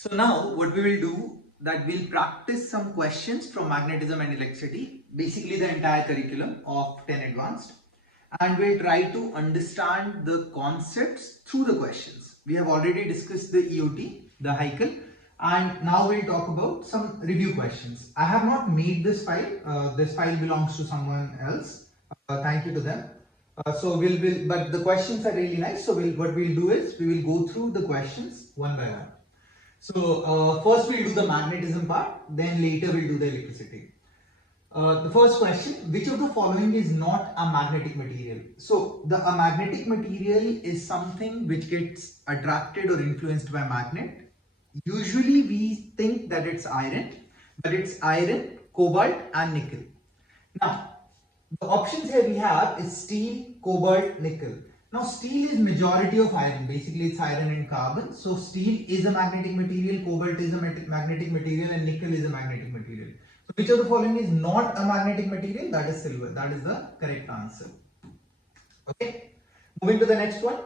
So now what we will do that we'll practice some questions from magnetism and electricity, basically the entire curriculum of 10 advanced, and we'll try to understand the concepts through the questions. We have already discussed the EOT, the Heikel, and now we'll talk about some review questions. I have not made this file. This file belongs to someone else. Thank you to them. But the questions are really nice. So what we'll do is we will go through the questions one by one. So first we'll do the magnetism part, then later we'll do the electricity. The first question, which of the following is not a magnetic material? So a magnetic material is something which gets attracted or influenced by magnet. Usually we think that it's iron, but it's iron, cobalt and nickel. Now, the options here we have is steel, cobalt, nickel. Now, steel is majority of iron. Basically, it's iron and carbon. So, steel is a magnetic material, cobalt is a magnetic material, and nickel is a magnetic material. So, which of the following is not a magnetic material? That is silver. That is the correct answer. Okay. Moving to the next one.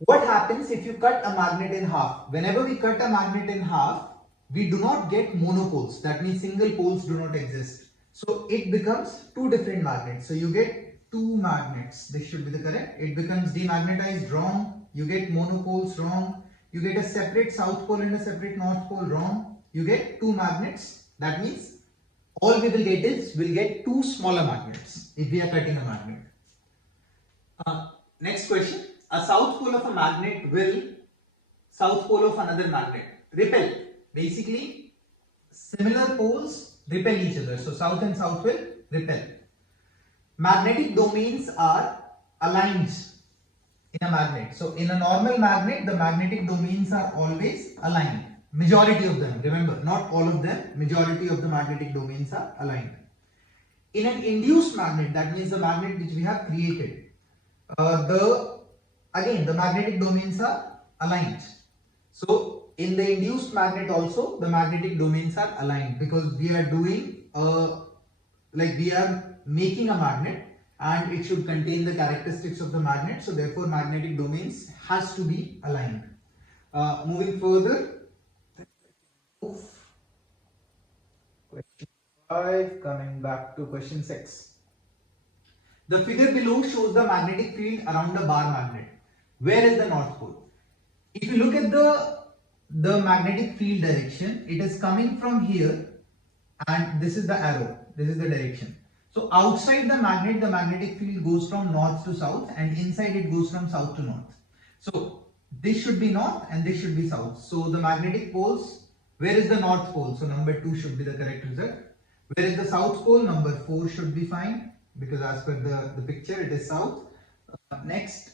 What happens if you cut a magnet in half? Whenever we cut a magnet in half, we do not get monopoles. That means single poles do not exist. So it becomes two different magnets. So you get two magnets. This should be the correct. It becomes demagnetized, wrong. You get monopoles, wrong. You get a separate south pole and a separate north pole, wrong. You get two magnets. That means all we will get is we'll get two smaller magnets if we are cutting a magnet. Next question. A south pole of a magnet will south pole of another magnet repel. Basically, similar poles repel each other. So south and south will repel. Magnetic domains are aligned in a magnet. So in a normal magnet, the magnetic domains are always aligned. Majority of them, remember, not all of them, majority of the magnetic domains are aligned. In an induced magnet, that means the magnet which we have created, the magnetic domains are aligned. So in the induced magnet also the magnetic domains are aligned, because we are doing we are making a magnet and it should contain the characteristics of the magnet. So therefore magnetic domains has to be aligned. Moving further, question 5, coming back to question 6. The figure below shows the magnetic field around a bar magnet. Where is the north pole? If you look at the magnetic field direction, it is coming from here and this is the arrow, this is the direction. So outside the magnetic field goes from north to south, and inside it goes from south to north. So this should be north and this should be south. So the magnetic poles, where is the north pole? So number 2 should be the correct result. Where is the south pole? Number 4 should be fine, because as per the picture it is south. Next,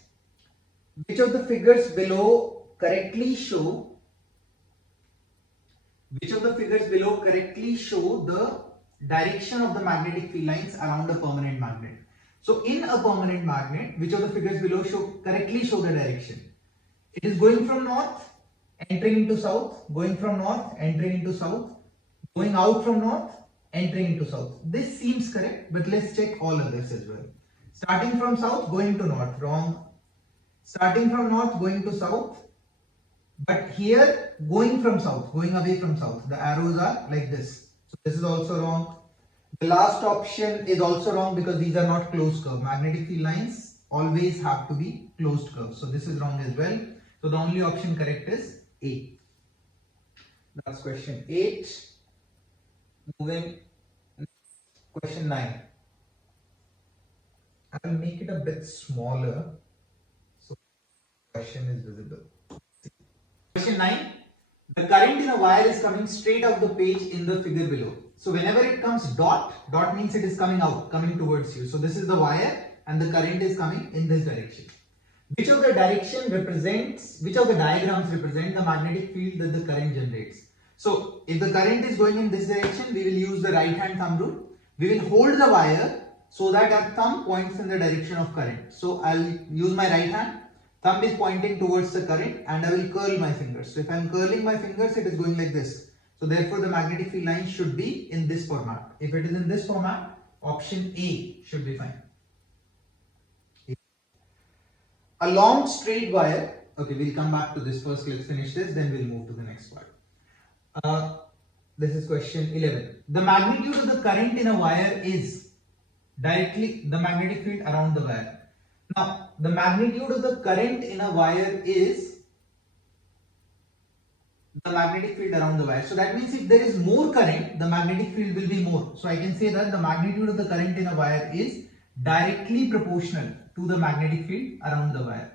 which of the figures below correctly show the direction of the magnetic field lines around a permanent magnet? So in a permanent magnet, which of the figures below correctly show the direction? It is going from north, entering into south, going from north, entering into south, going out from north, entering into south. This seems correct, but let's check all others as well. Starting from south, going to north, wrong. Starting from north, going to south, but here going from south, going away from south, the arrows are like this. So this is also wrong. The last option is also wrong, because these are not closed curve. Magnetic field lines always have to be closed curve. So this is wrong as well. So the only option correct is A. That's question 8. Moving question 9. I will make it a bit smaller so the question is visible. Question 9. The current in a wire is coming straight off the page in the figure below. So whenever it comes dot means it is coming out, coming towards you. So this is the wire and the current is coming in this direction. Which of the diagrams represent the magnetic field that the current generates? So if the current is going in this direction, we will use the right hand thumb rule. We will hold the wire so that our thumb points in the direction of current. So I'll use my right hand. Thumb is pointing towards the current and I will curl my fingers. So if I am curling my fingers, it is going like this. So therefore the magnetic field line should be in this format. If it is in this format, option A should be fine. A long straight wire. Okay, we'll come back to this first. Let's finish this, then we'll move to the next part. Uh, this is question 11. The magnitude of the current in a wire is directly the magnetic field around the wire. Now, the magnitude of the current in a wire is the magnetic field around the wire. So that means if there is more current, the magnetic field will be more. So I can say that the magnitude of the current in a wire is directly proportional to the magnetic field around the wire.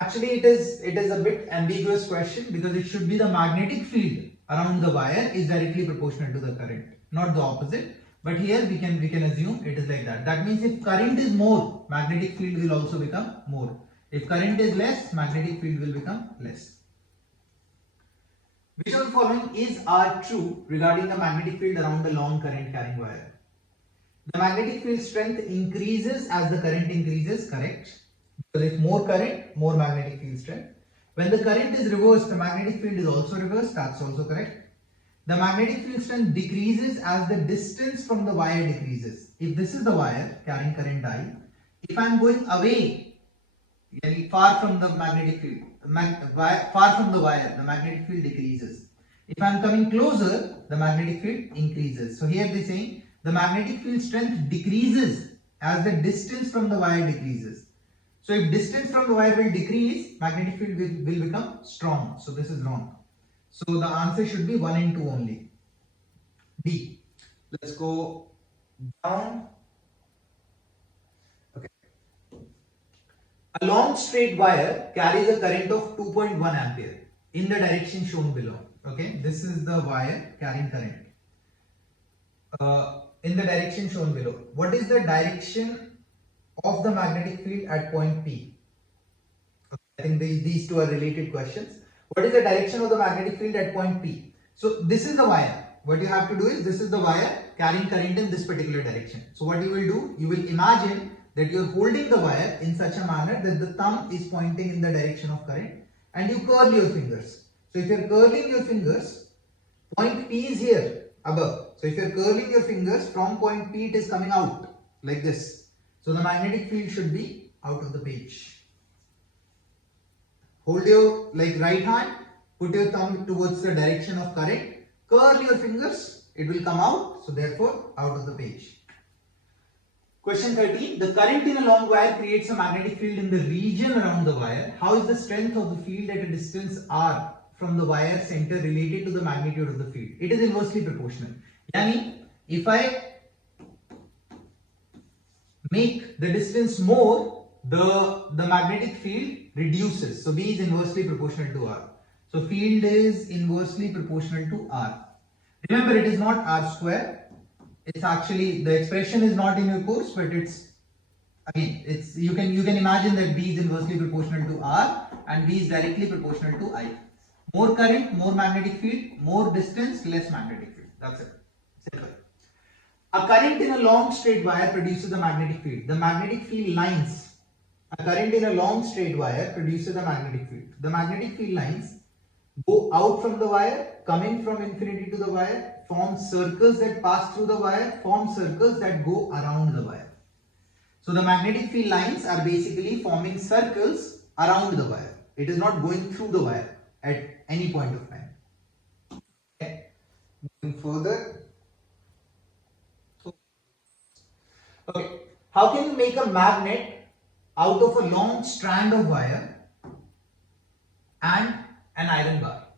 Actually, it is a bit ambiguous question because it should be the magnetic field around the wire is directly proportional to the current, not the opposite. But here we can assume it is like that. That means if current is more, magnetic field will also become more. If current is less, magnetic field will become less. Which of the following are true regarding the magnetic field around the long current carrying wire? The magnetic field strength increases as the current increases, correct? Because if more current, more magnetic field strength. When the current is reversed, the magnetic field is also reversed, that's also correct. The magnetic field strength decreases as the distance from the wire decreases. If this is the wire carrying current I, if I am going away, far from the magnetic field, far from the wire, the magnetic field decreases. If I am coming closer, the magnetic field increases. So here they are saying the magnetic field strength decreases as the distance from the wire decreases. So if distance from the wire will decrease, magnetic field will become strong. So this is wrong. So the answer should be 1 and 2 only. D. Let's go down. Okay. A long straight wire carries a current of 2.1 ampere in the direction shown below. Okay, this is the wire carrying current in the direction shown below. What is the direction of the magnetic field at point P? Okay, I think these two are related questions. What is the direction of the magnetic field at point P? So this is the wire. What you have to do is, this is the wire carrying current in this particular direction. So what you will do, you will imagine that you are holding the wire in such a manner that the thumb is pointing in the direction of current and you curl your fingers. So if you are curling your fingers, point P is here above. So if you are curling your fingers from point P, it is coming out like this. So the magnetic field should be out of the page. Hold your right hand, put your thumb towards the direction of current, curl your fingers, it will come out, so therefore out of the page. Question 13. The current in a long wire creates a magnetic field in the region around the wire. How is the strength of the field at a distance r from the wire center related to the magnitude of the field? It is inversely proportional. Yani, if I make the distance more, the magnetic field reduces. So B is inversely proportional to R. So field is inversely proportional to R. Remember, it is not R square. It's actually, the expression is not in your course, but it's again, you can imagine that B is inversely proportional to R and B is directly proportional to I. More current, more magnetic field, more distance, less magnetic field. That's it. Simple. A current in a long straight wire produces a magnetic field. The magnetic field lines. A current in a long straight wire produces a magnetic field. The magnetic field lines go out from the wire, coming from infinity to the wire, form circles that pass through the wire, form circles that go around the wire. So the magnetic field lines are basically forming circles around the wire. It is not going through the wire at any point of time. Okay. Moving further. Okay. How can you make a magnet out of a long strand of wire and an iron bar?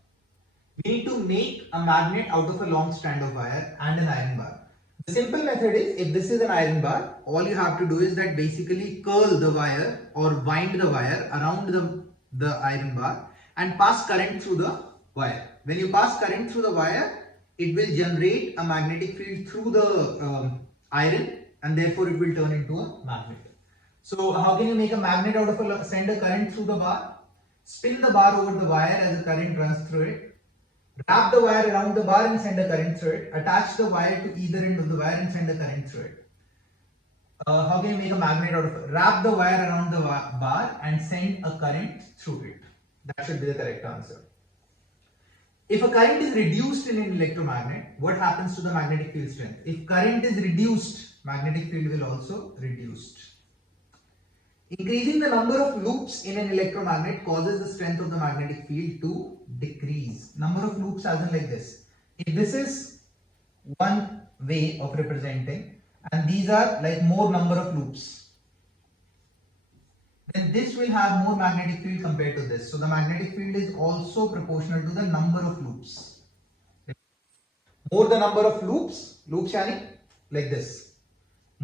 We need to make a magnet out of a long strand of wire and an iron bar. The simple method is, if this is an iron bar, all you have to do is that basically curl the wire or wind the wire around the iron bar and pass current through the wire. When you pass current through the wire, it will generate a magnetic field through the iron and therefore it will turn into a magnet. So how can you make a magnet out of send a current through the bar? Spin the bar over the wire as the current runs through it. Wrap the wire around the bar and send a current through it. Attach the wire to either end of the wire and send a current through it. How can you make a magnet out of it? Wrap the wire around the bar and send a current through it. That should be the correct answer. If a current is reduced in an electromagnet, what happens to the magnetic field strength? If current is reduced, magnetic field will also reduced. Increasing the number of loops in an electromagnet causes the strength of the magnetic field to decrease. Number of loops as in like this. If this is one way of representing and these are like more number of loops, then this will have more magnetic field compared to this. So the magnetic field is also proportional to the number of loops. More the number of loops yani like this.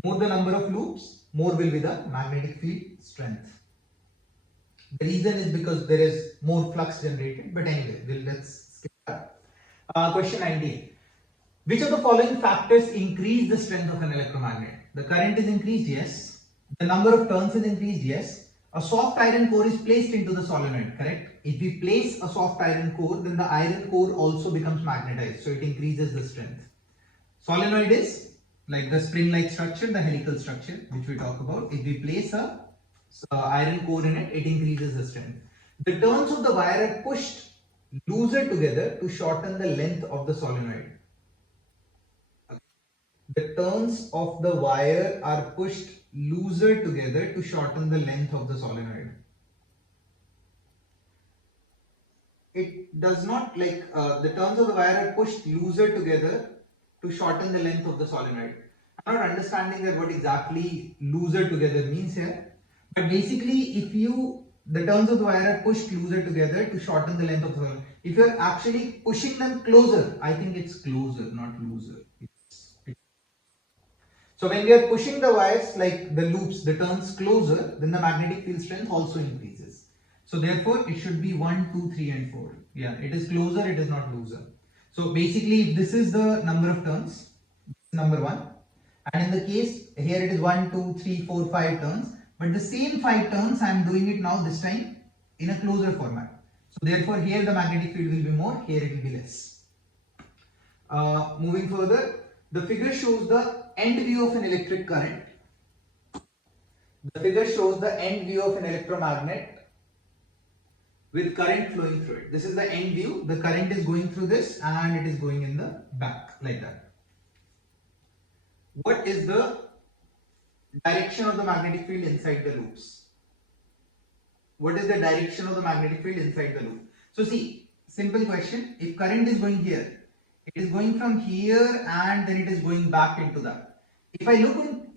More the number of loops, more will be the magnetic field strength. The reason is because there is more flux generated, but anyway, let's skip that. Question 19. Which of the following factors increase the strength of an electromagnet? The current is increased, yes. The number of turns is increased, yes. A soft iron core is placed into the solenoid, correct? If we place a soft iron core, then the iron core also becomes magnetized, so it increases the strength. Solenoid is like the spring-like structure, the helical structure, which we talk about. If we place a iron core in it, it increases the strength. The turns of the wire are pushed looser together to shorten the length of the solenoid. The turns of the wire are pushed looser together to shorten the length of the solenoid. It does not like the turns of the wire are pushed looser together to shorten the length of the solenoid. I'm not understanding that what exactly looser together means here, but basically if you the turns of the wire are pushed looser together to shorten the length of the solenoid. If you're actually pushing them closer, I think it's closer, not looser. So when we are pushing the wires like the loops, the turns closer, then the magnetic field strength also increases. So therefore it should be 1, 2, 3 and 4. Yeah, it is closer, it is not looser. So basically if this is the number of turns, number 1. And in the case here it is 1, 2, 3, 4, 5 turns. But the same 5 turns I am doing it now this time in a closer format. So therefore here the magnetic field will be more, here it will be less. Moving further, the figure shows the end view of an electric current. The figure shows the end view of an electromagnet with current flowing through it. This is the end view. The current is going through this and it is going in the back like that. What is the direction of the magnetic field inside the loops? What is the direction of the magnetic field inside the loop? So see, simple question. If current is going here, it is going from here and then it is going back into that. If I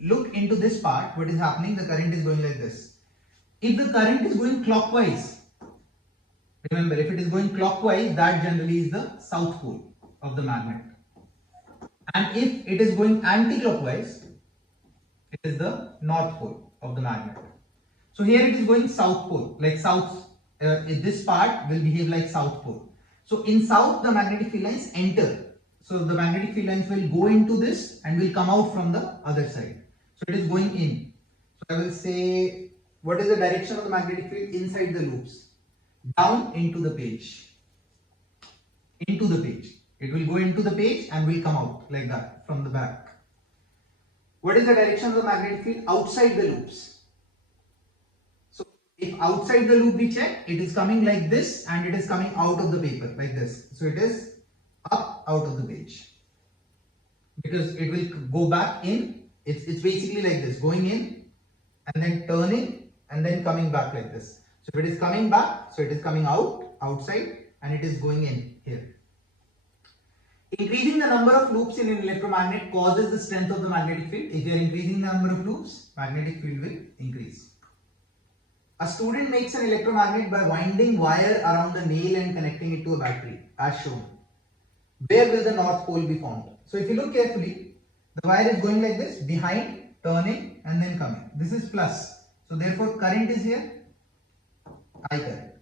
look into this part, what is happening? The current is going like this. If the current is going clockwise, remember if it is going clockwise, that generally is the south pole of the magnet. And if it is going anti-clockwise, it is the north pole of the magnet. So here it is going south pole, like south, this part will behave like south pole. So in south, the magnetic field lines enter. So the magnetic field lines will go into this and will come out from the other side. So it is going in. So I will say, what is the direction of the magnetic field inside the loops? Down into the page. Into the page. It will go into the page and will come out like that from the back. What is the direction of the magnetic field outside the loops? If outside the loop we check, it is coming like this and it is coming out of the paper like this. So it is up out of the page because it will go back in. It's basically like this, going in and then turning and then coming back like this. So if it is coming back, so it is coming out outside and it is going in here. Increasing the number of loops in an electromagnet causes the strength of the magnetic field. If you are increasing the number of loops, magnetic field will increase. A student makes an electromagnet by winding wire around the nail and connecting it to a battery, as shown. Where will the north pole be formed? So if you look carefully, the wire is going like this, behind, turning and then coming. This is plus. So therefore current is here, I current.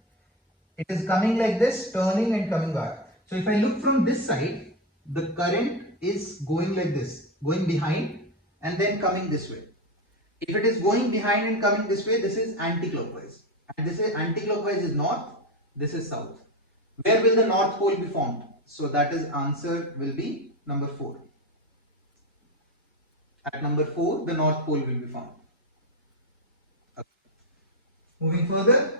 It is coming like this, turning and coming back. So if I look from this side, the current is going like this, going behind and then coming this way. If it is going behind and coming this way, this is anti-clockwise. And this is anti-clockwise is north, this is south. Where will the north pole be formed? So that is answer will be number 4. At number 4, the north pole will be formed. Okay. Moving further.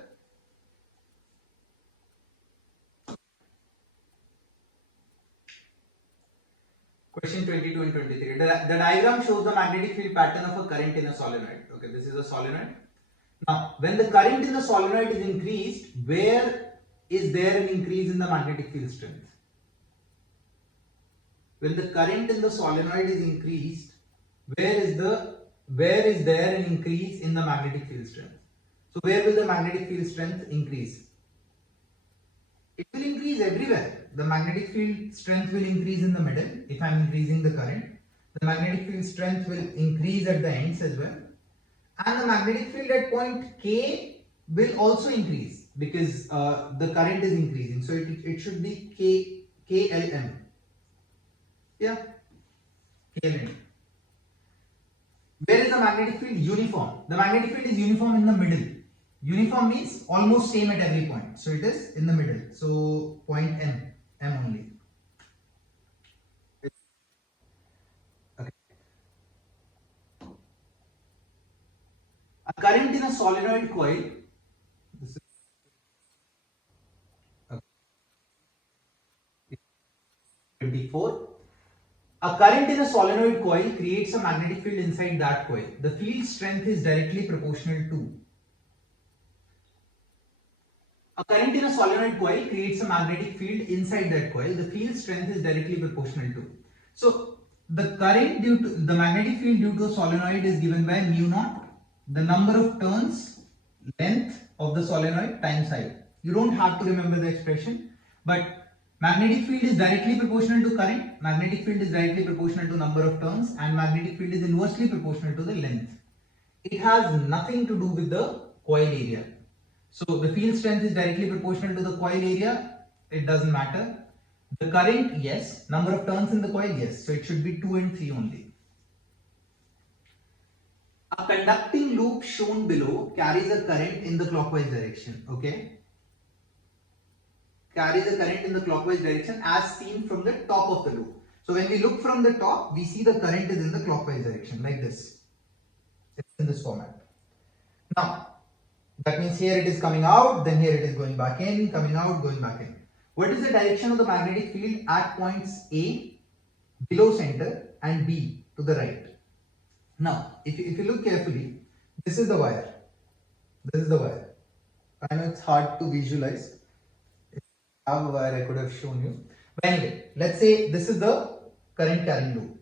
Question 22 and 23. The diagram shows the magnetic field pattern of a current in a solenoid. Okay, this is a solenoid. Now, when the current in the solenoid is increased, where is there an increase in the magnetic field strength? When the current in the solenoid is increased, where is there an increase in the magnetic field strength? So where will the magnetic field strength increase? It will increase everywhere. The magnetic field strength will increase in the middle if I am increasing the current. The magnetic field strength will increase at the ends as well. And the magnetic field at point K will also increase because the current is increasing. So it should be KLM. Yeah, KLM. Where is the magnetic field? Uniform. The magnetic field is uniform in the middle. Uniform means almost same at every point. So it is in the middle. So point M only. Okay. A current in a solenoid coil. This is okay, 24. A current in a solenoid coil creates a magnetic field inside that coil. The field strength is directly proportional to. A current in a solenoid coil creates a magnetic field inside that coil. The field strength is directly proportional to. So the current due to the magnetic field due to a solenoid is given by mu naught, the number of turns, length of the solenoid times height. You don't have to remember the expression, but magnetic field is directly proportional to current, magnetic field is directly proportional to number of turns, and magnetic field is inversely proportional to the length. It has nothing to do with the coil area. So the field strength is directly proportional to the coil area. It doesn't matter. The current, yes. Number of turns in the coil, yes. So it should be 2 and 3 only. A conducting loop shown below carries a current in the clockwise direction. Okay. Carries a current in the clockwise direction as seen from the top of the loop. So when we look from the top, we see the current is in the clockwise direction like this. It's in this format. Now, that means here it is coming out, then here it is going back in, coming out, going back in. What is the direction of the magnetic field at points A, below center, and B to the right? Now, if you look carefully, this is the wire. This is the wire. I know it's hard to visualize. If I have a wire, I could have shown you. But anyway, let's say this is the current carrying loop.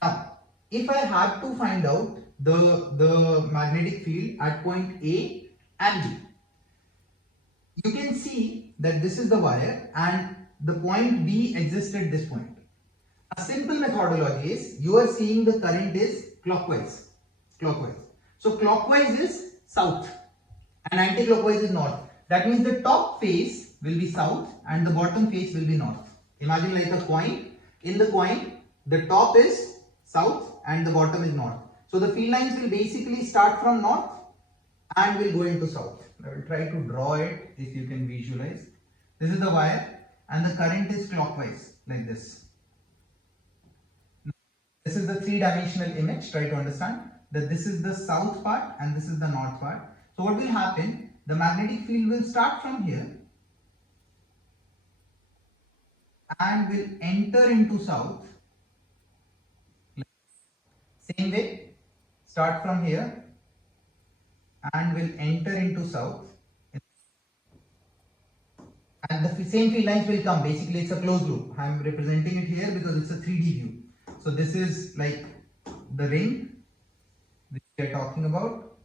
Now, if I have to find out the magnetic field at point A and B, you can see that this is the wire and the point B exists at this point. A simple methodology is you are seeing the current is clockwise. So clockwise is south and anti-clockwise is north. That means the top face will be south and the bottom face will be north. Imagine like a coin. In the coin, the top is south and the bottom is north. So the field lines will basically start from north and will go into south. I will try to draw it if you can visualize. This is the wire and the current is clockwise like this. This is the three-dimensional image. Try to understand that this is the south part and this is the north part. So what will happen? The magnetic field will start from here and will enter into south. Same way, start from here and will enter into south. And the same field lines will come. Basically, it's a closed loop. I am representing it here because it's a 3D view. So this is like the ring which we are talking about,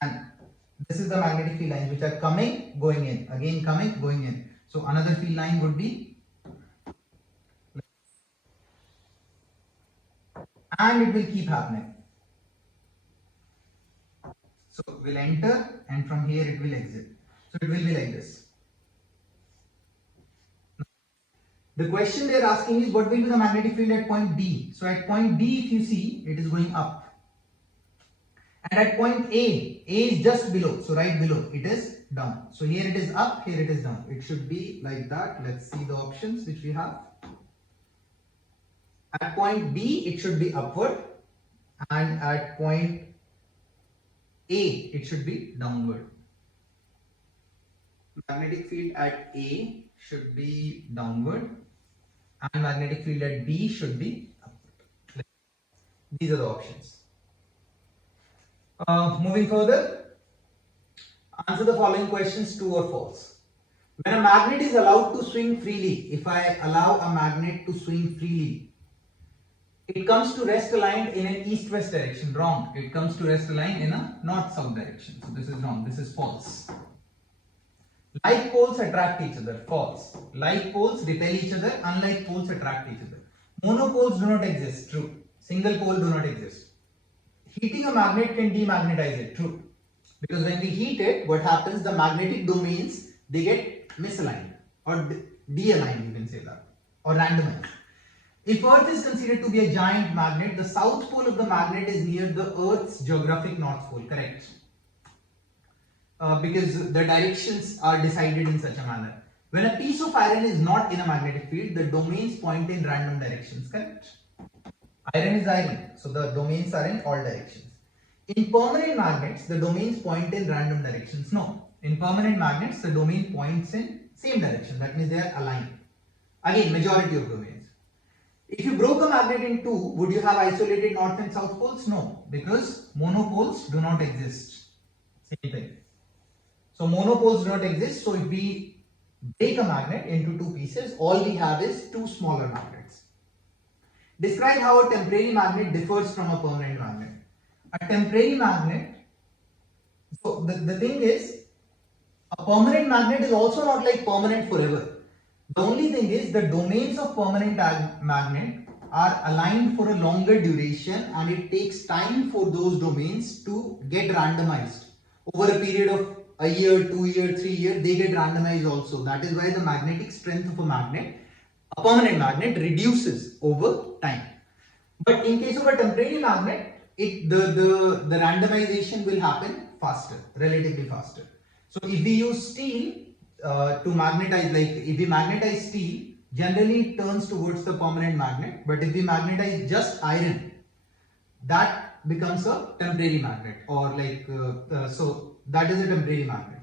and this is the magnetic field lines which are coming, going in, again coming, going in. So another field line would be, and it will keep happening. So will enter and from here it will exit. So it will be like this. The question they are asking is what will be the magnetic field at point B? So at point B, if you see, it is going up. And at point A is just below. So right below, it is down. So here it is up, here it is down. It should be like that. Let's see the options which we have. At point B, it should be upward. And at point A, it should be downward. Magnetic field at A should be downward. And magnetic field at B should be upward. These are the options. Moving further, Answer the following questions, true or false. When a magnet is allowed to swing freely, if I allow a magnet to swing freely, it comes to rest aligned in an east-west direction. Wrong. It comes to rest aligned in a north-south direction. So this is wrong. This is false. Like poles attract each other. False. Like poles repel each other. Unlike poles attract each other. Monopoles do not exist. True. Single pole do not exist. Heating a magnet can demagnetize it. True. Because when we heat it, what happens? The magnetic domains, they get misaligned or de-aligned, you can say that, or randomized. If Earth is considered to be a giant magnet, the south pole of the magnet is near the Earth's geographic north pole. Correct. Because the directions are decided in such a manner. When a piece of iron is not in a magnetic field, the domains point in random directions. Correct. Iron is iron, so the domains are in all directions. In permanent magnets, the domains point in random directions. No. In permanent magnets, the domain points in same direction. That means they are aligned. Again, majority of domains. If you broke a magnet in two, would you have isolated north and south poles? No, because monopoles do not exist. Same thing. So monopoles do not exist. So if we break a magnet into two pieces, all we have is two smaller magnets. Describe how a temporary magnet differs from a permanent magnet. A temporary magnet, so the thing is, a permanent magnet is also not like permanent forever. The only thing is the domains of permanent magnet are aligned for a longer duration, and it takes time for those domains to get randomized. Over a period of a year, 2 years, 3 years, they get randomized also. That is why the magnetic strength of a magnet, a permanent magnet, reduces over time. But in case of a temporary magnet, the randomization will happen faster, relatively faster. So if we use steel to magnetize, like if we magnetize steel, generally it turns towards the permanent magnet. But if we magnetize just iron, that becomes a temporary magnet, or like so that is a temporary magnet.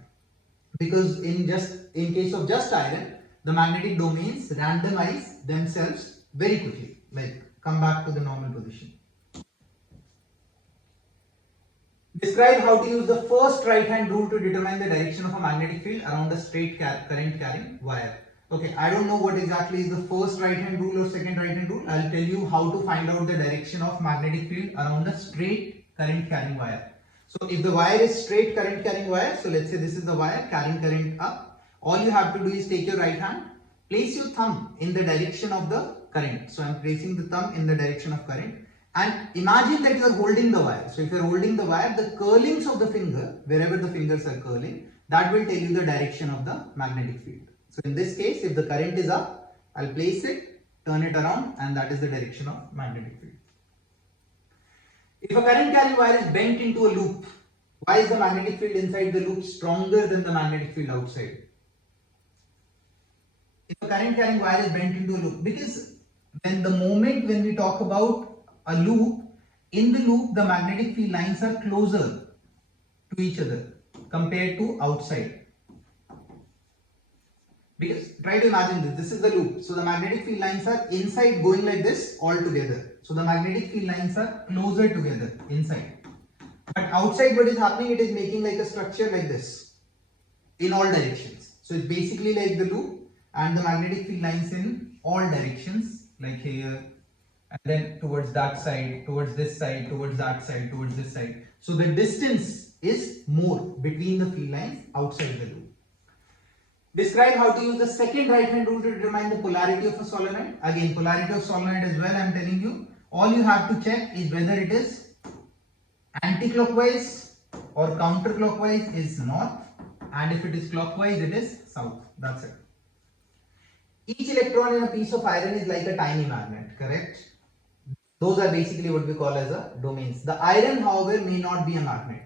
Because in case of just iron, the magnetic domains randomize themselves very quickly, like come back to the normal position. Describe how to use the first right hand rule to determine the direction of a magnetic field around a straight current carrying wire. Okay, I don't know what exactly is the first right hand rule or second right hand rule. I'll tell you how to find out the direction of magnetic field around a straight current carrying wire. So if the wire is straight current carrying wire, so let's say this is the wire carrying current up, all you have to do is take your right hand, place your thumb in the direction of the current. So I'm placing the thumb in the direction of current. And imagine that you are holding the wire. So if you are holding the wire, the curlings of the finger, wherever the fingers are curling, that will tell you the direction of the magnetic field. So in this case, if the current is up, I'll place it, turn it around, and that is the direction of magnetic field. If a current carrying wire is bent into a loop, why is the magnetic field inside the loop stronger than the magnetic field outside? If a current carrying wire is bent into a loop, because when we talk about a loop, in the loop the magnetic field lines are closer to each other compared to outside. Because try to imagine this is the loop. So the magnetic field lines are inside going like this all together. So the magnetic field lines are closer together inside. But outside what is happening, it is making like a structure like this in all directions. So it's basically like the loop, and the magnetic field lines in all directions, like here, and then towards that side, towards this side, towards that side, towards this side. So the distance is more between the field lines outside the loop. Describe how to use the second right hand rule to determine the polarity of a solenoid. Again, polarity of solenoid as well, I am telling you. All you have to check is whether it is anti-clockwise or counterclockwise is north, and if it is clockwise it is south. That's it. Each electron in a piece of iron is like a tiny magnet, correct? Those are basically what we call as a domains. The iron, however, may not be a magnet.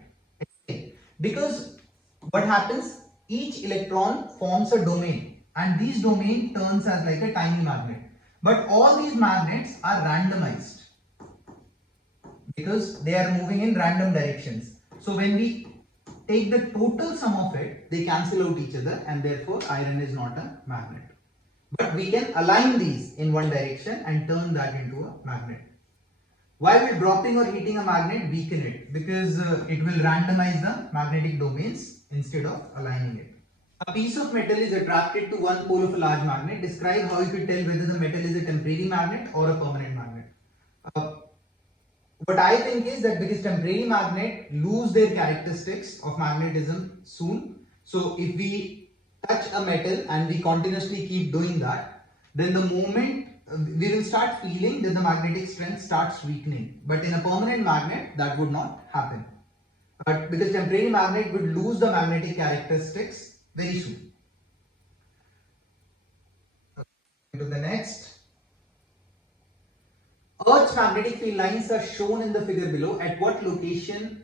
Because what happens? Each electron forms a domain, and this domain turns as like a tiny magnet. But all these magnets are randomized because they are moving in random directions. So when we take the total sum of it, they cancel out each other, and therefore iron is not a magnet. But we can align these in one direction and turn that into a magnet. Why will dropping or heating a magnet weaken it? Because it will randomize the magnetic domains, instead of aligning it. A piece of metal is attracted to one pole of a large magnet. Describe how you could tell whether the metal is a temporary magnet or a permanent magnet. Uh, what I think is that because temporary magnet lose their characteristics of magnetism soon. So if we touch a metal and we continuously keep doing that, then the moment we will start feeling that the magnetic strength starts weakening. But in a permanent magnet, that would not happen. But because temporary magnet would lose the magnetic characteristics very soon. To the next. Earth's magnetic field lines are shown in the figure below. At what location,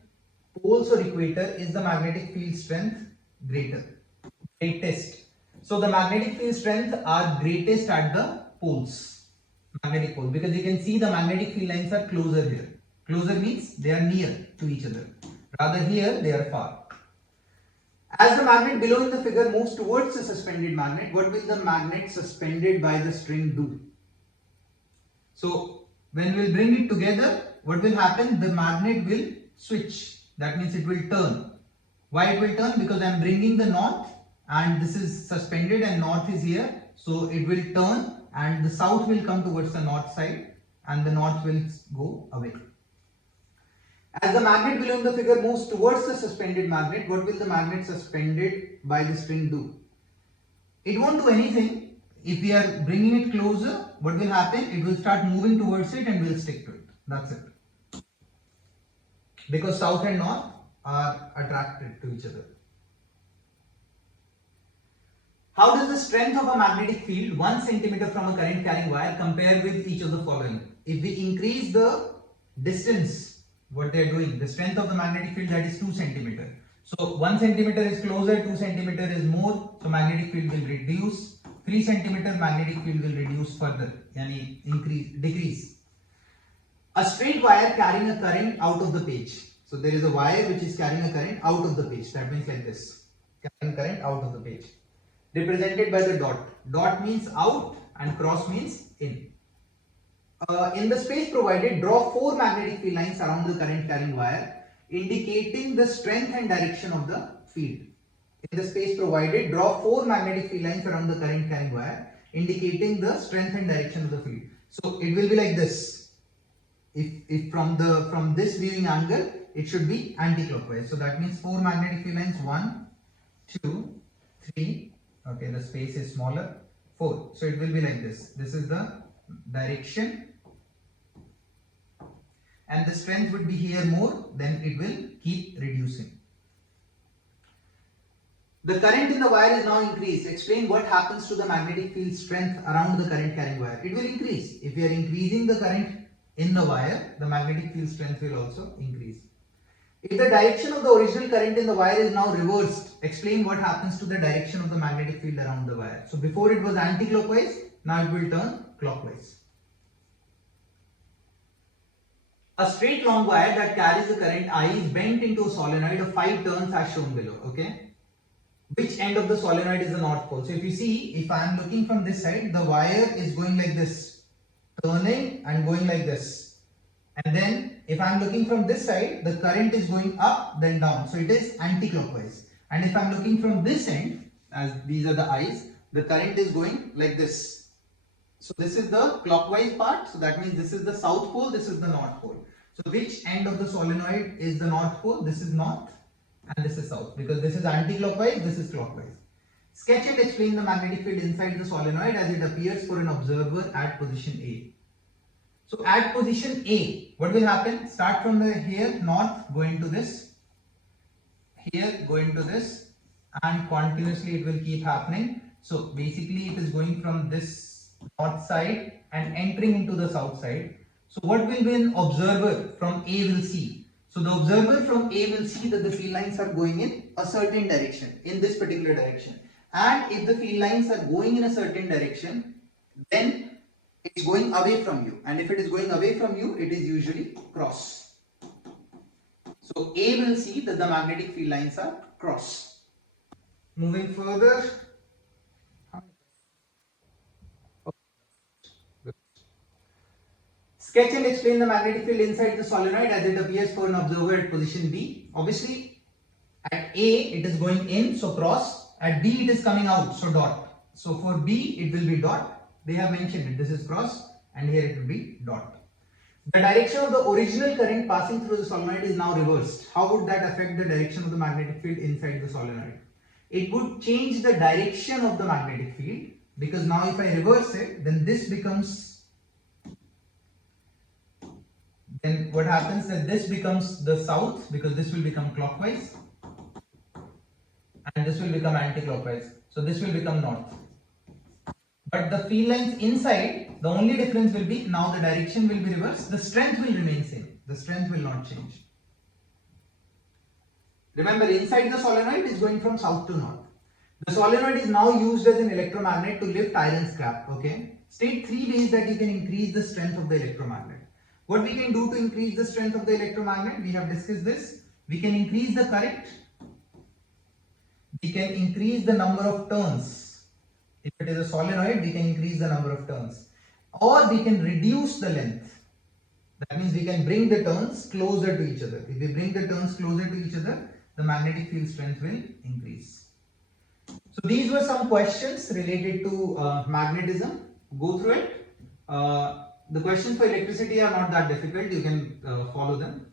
poles or equator, is the magnetic field strength greatest? So the magnetic field strength are greatest at the poles, magnetic poles, because you can see the magnetic field lines are closer here. Closer means they are near to each other. Rather here they are far. As the magnet below in the figure moves towards the suspended magnet, what will the magnet suspended by the string do? So when we will bring it together, what will happen? The magnet will switch. That means it will turn. Why it will turn? Because I am bringing the north and this is suspended and north is here. So it will turn and the south will come towards the north side and the north will go away. As the magnet below in the figure moves towards the suspended magnet, what will the magnet suspended by the string do? It won't do anything. If we are bringing it closer, what will happen? It will start moving towards it and will stick to it. That's it. Because south and north are attracted to each other. How does the strength of a magnetic field 1 centimeter from a current carrying wire compare with each of the following? If we increase the distance, what they are doing, the strength of the magnetic field, that is 2 centimeter. So 1 centimeter is closer, 2 centimeter is more, so magnetic field will reduce. 3 centimeter magnetic field will reduce further, yani decrease. A straight wire carrying a current out of the page. So there is a wire which is carrying a current out of the page. That means like this, carrying current out of the page. Represented by the dot. Dot means out and cross means in. In the space provided, draw 4 magnetic field lines around the current carrying wire, indicating the strength and direction of the field. In the space provided, draw 4 magnetic field lines around the current carrying wire, indicating the strength and direction of the field. So it will be like this. If from this viewing angle, it should be anti-clockwise. So that means 4 magnetic field lines, 1, 2, 3. Okay, the space is smaller. 4. So it will be like this. This is the direction. And the strength would be here more, then it will keep reducing. The current in the wire is now increased. Explain what happens to the magnetic field strength around the current carrying wire. It will increase. If we are increasing the current in the wire, the magnetic field strength will also increase. If the direction of the original current in the wire is now reversed, explain what happens to the direction of the magnetic field around the wire. So before it was anti-clockwise, now it will turn clockwise. A straight long wire that carries a current I is bent into a solenoid of 5 turns as shown below. Okay. Which end of the solenoid is the north pole? So if you see, if I am looking from this side, the wire is going like this, turning and going like this. And then if I am looking from this side, the current is going up then down. So it is anti-clockwise. And if I am looking from this end, as these are the eyes, the current is going like this. So this is the clockwise part. So that means this is the south pole, this is the north pole. So which end of the solenoid is the north pole? This is north and this is south, because this is anti-clockwise, this is clockwise. Sketch and explain the magnetic field inside the solenoid as it appears for an observer at position A. So at position A, what will happen? Start from here, north, go into this, here, go into this, and continuously it will keep happening. So basically it is going from this north side and entering into the south side. So what will be an observer from A will see? So the observer from A will see that the field lines are going in a certain direction, in this particular direction. And if the field lines are going in a certain direction, then it's going away from you. And if it is going away from you, it is usually cross. So A will see that the magnetic field lines are cross. Moving further. Sketch and explain the magnetic field inside the solenoid as it appears for an observer at position B. Obviously, at A it is going in, so cross. At B it is coming out, so dot. So for B it will be dot. They have mentioned it. This is cross, and here it will be dot. The direction of the original current passing through the solenoid is now reversed. How would that affect the direction of the magnetic field inside the solenoid? It would change the direction of the magnetic field, because now if I reverse it, then this becomes, then what happens that this becomes the south, because this will become clockwise and this will become anti-clockwise. So this will become north. But the field lines inside, the only difference will be now the direction will be reversed. The strength will remain same. The strength will not change. Remember, inside the solenoid is going from south to north. The solenoid is now used as an electromagnet to lift iron scrap. Okay. State 3 ways that you can increase the strength of the electromagnet. What we can do to increase the strength of the electromagnet? We have discussed this. We can increase the current. We can increase the number of turns. If it is a solenoid, we can increase the number of turns. Or we can reduce the length. That means we can bring the turns closer to each other. If we bring the turns closer to each other, the magnetic field strength will increase. So these were some questions related to magnetism. Go through it. The questions for electricity are not that difficult. You can follow them.